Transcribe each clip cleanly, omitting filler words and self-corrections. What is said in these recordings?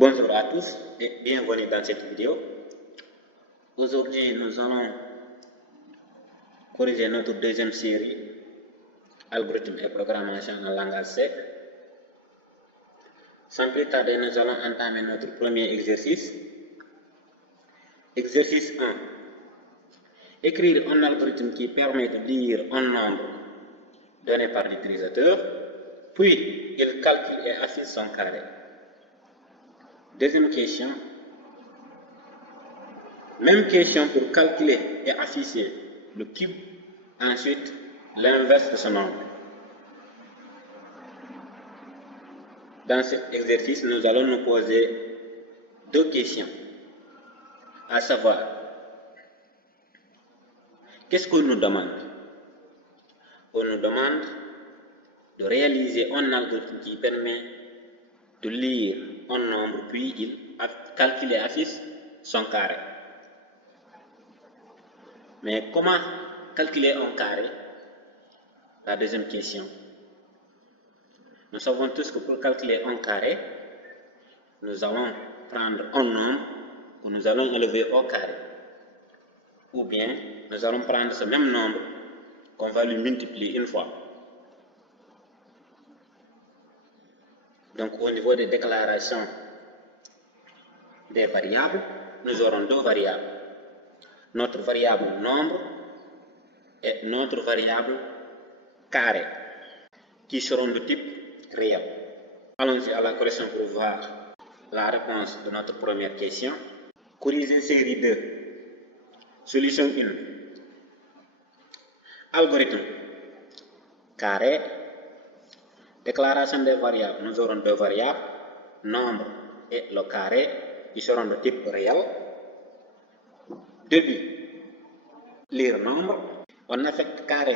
Bonjour à tous et bienvenue dans cette vidéo. Aujourd'hui, nous allons corriger notre deuxième série algorithmes et programmation en langage C. Sans plus tarder, nous allons entamer notre premier exercice. Exercice 1. Écrire un algorithme qui permet de lire un nombre donné par l'utilisateur, puis il calcule et affiche son carré. Deuxième question. Même question pour calculer et afficher le cube, ensuite l'inverse de ce nombre. Dans cet exercice, nous allons nous poser deux questions, à savoir, qu'est-ce qu'on nous demande? On nous demande de réaliser un algorithme qui permet de lire un nombre, puis il calcule et affiche son carré. Mais comment calculer un carré? La deuxième question. Nous savons tous que pour calculer un carré, nous allons prendre un nombre que nous allons élever au carré. Ou bien, nous allons prendre ce même nombre qu'on va lui multiplier une fois. Donc, au niveau des déclarations des variables, nous aurons deux variables. Notre variable nombre et notre variable carré, qui seront de type réel. Allons-y à la correction pour voir la réponse de notre première question. Corriger série 2. Solution 1. Algorithme. Carré. Déclaration des variables. Nous aurons deux variables, nombre et le carré, qui seront de type réel. Début. Lire nombre. On affecte carré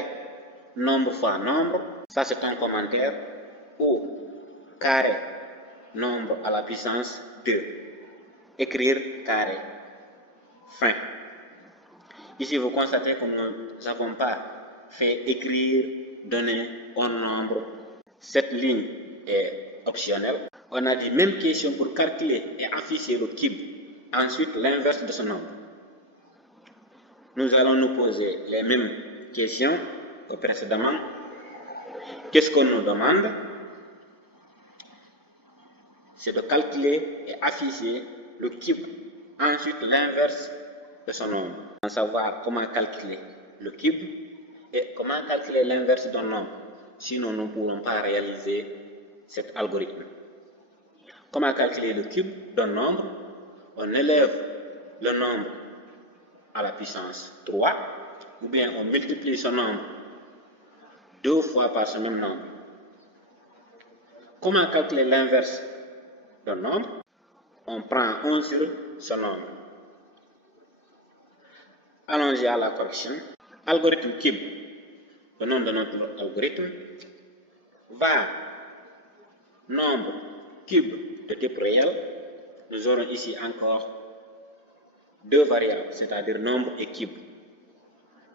nombre fois nombre. Ça, c'est un commentaire. Ou carré nombre à la puissance 2. Écrire carré. Fin. Ici, vous constatez que nous n'avons pas fait écrire, donner un nombre. Cette ligne est optionnelle. On a dit même question pour calculer et afficher le cube. Ensuite, l'inverse de ce nombre. Nous allons nous poser les mêmes questions que précédemment. Qu'est-ce qu'on nous demande? C'est de calculer et afficher le cube. Ensuite, l'inverse de ce nombre. On va savoir comment calculer le cube et comment calculer l'inverse d'un nombre. Sinon, nous ne pourrons pas réaliser cet algorithme. Comment calculer le cube d'un nombre? On élève le nombre à la puissance 3, ou bien on multiplie ce nombre deux fois par ce même nombre. Comment calculer l'inverse d'un nombre? On prend 1 sur ce nombre. Allons-y à la correction. Algorithme cube. Le nom de notre algorithme va nombre cube de type réel. Nous aurons ici encore deux variables, c'est-à-dire nombre et cube.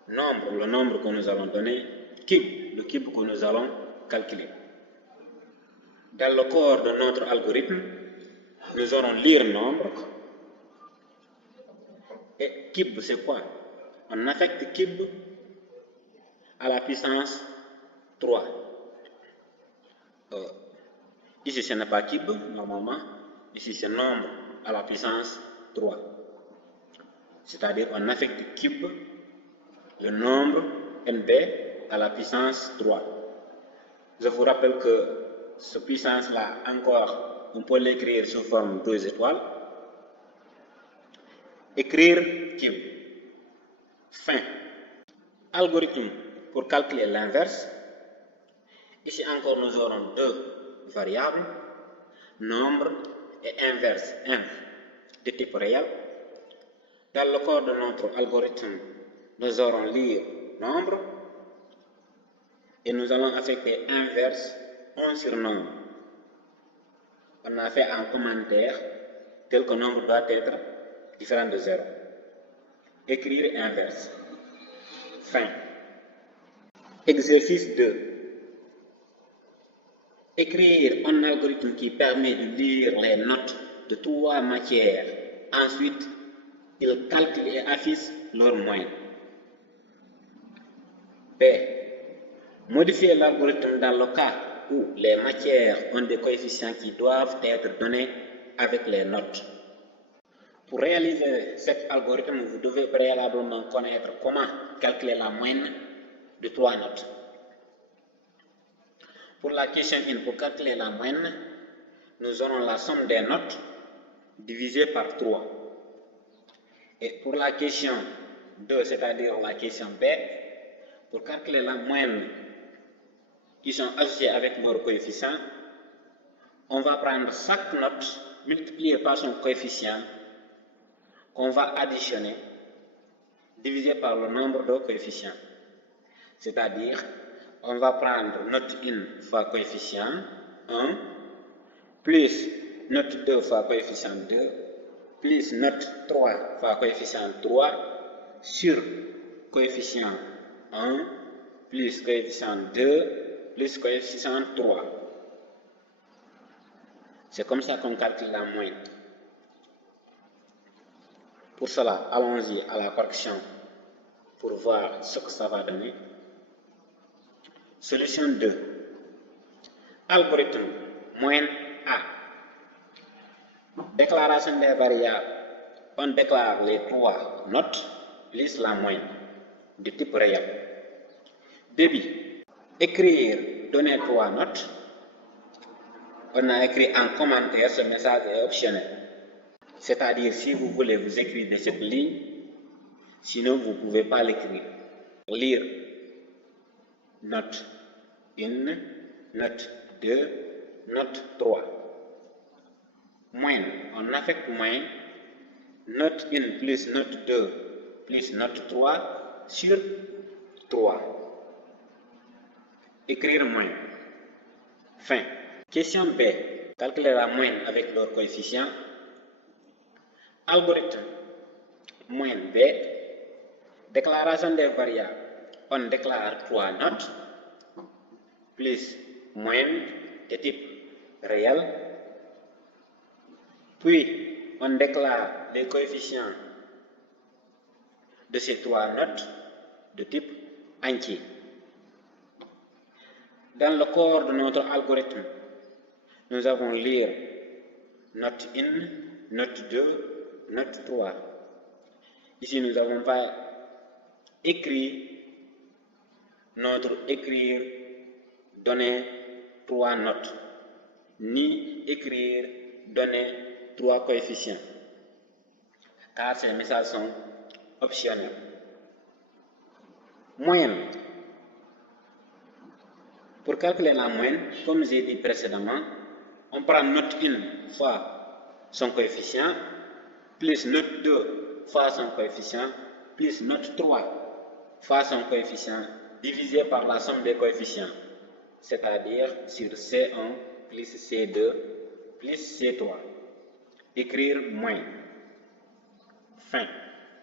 Nombre, le nombre que nous allons donner, cube, le cube que nous allons calculer. Dans le corps de notre algorithme, nous aurons lire nombre. Et cube, c'est quoi? On affecte cube à la puissance 3. Ici, ce n'est pas cube, normalement. Ici, c'est nombre à la puissance 3. C'est-à-dire, on affecte cube, le nombre NB à la puissance 3. Je vous rappelle que cette puissance-là, encore, on peut l'écrire sous forme 2 étoiles. Écrire cube. Fin. Algorithme pour calculer l'inverse. Ici encore, nous aurons deux variables, nombre et inverse, inv, de type réel. Dans le corps de notre algorithme, nous aurons lire nombre et nous allons affecter inverse 1 sur nombre. On a fait un commentaire tel que nombre doit être différent de 0. Écrire inverse. Fin. Exercice 2. Écrire un algorithme qui permet de lire les notes de 3 matières. Ensuite, il calcule et affiche leur moyenne. B. Modifier l'algorithme dans le cas où les matières ont des coefficients qui doivent être donnés avec les notes. Pour réaliser cet algorithme, vous devez préalablement connaître comment calculer la moyenne de 3 notes. Pour la question 1, pour calculer la moyenne, nous aurons la somme des notes divisée par 3. Et pour la question 2, c'est-à-dire la question B, pour calculer la moyenne qui sont associées avec leurs coefficients, on va prendre chaque note multipliée par son coefficient qu'on va additionner divisé par le nombre de coefficients. C'est-à-dire, on va prendre note 1 fois coefficient 1, plus note 2 fois coefficient 2, plus note 3 fois coefficient 3, sur coefficient 1, plus coefficient 2, plus coefficient 3. C'est comme ça qu'on calcule la moyenne. Pour cela, allons-y à la correction pour voir ce que ça va donner. Solution 2. Algorithme moyenne A. Déclaration des variables. On déclare les 3 notes plus la moyenne de type réel. Débit. Écrire, donner 3 notes. On a écrit en commentaire, ce message est optionnel. C'est-à-dire, si vous voulez vous écrire de cette ligne, sinon vous ne pouvez pas l'écrire. Lire note 1, note 2, note 3. Moyenne, on affecte moyenne, note 1 plus note 2 plus note 3 sur 3. Écrire moyenne. Fin. Question B. Calculer la moyenne avec leur coefficient. Algorithme moyenne B. Déclaration des variables. On déclare 3 notes plus moyenne de type réel. Puis, on déclare les coefficients de ces 3 notes de type entier. Dans le corps de notre algorithme, nous avons lire note 1, note 2, note 3. Ici, nous n'avons pas écrit notre écrire, donner 3 notes, ni écrire, donner 3 coefficients, car ces messages sont optionnels. Moyenne. Pour calculer la moyenne, comme j'ai dit précédemment, on prend note 1 fois son coefficient, plus note 2 fois son coefficient, plus note 3 fois son coefficient, divisé par la somme des coefficients, c'est-à-dire sur C1 plus C2 plus C3. Écrire moyenne. Fin.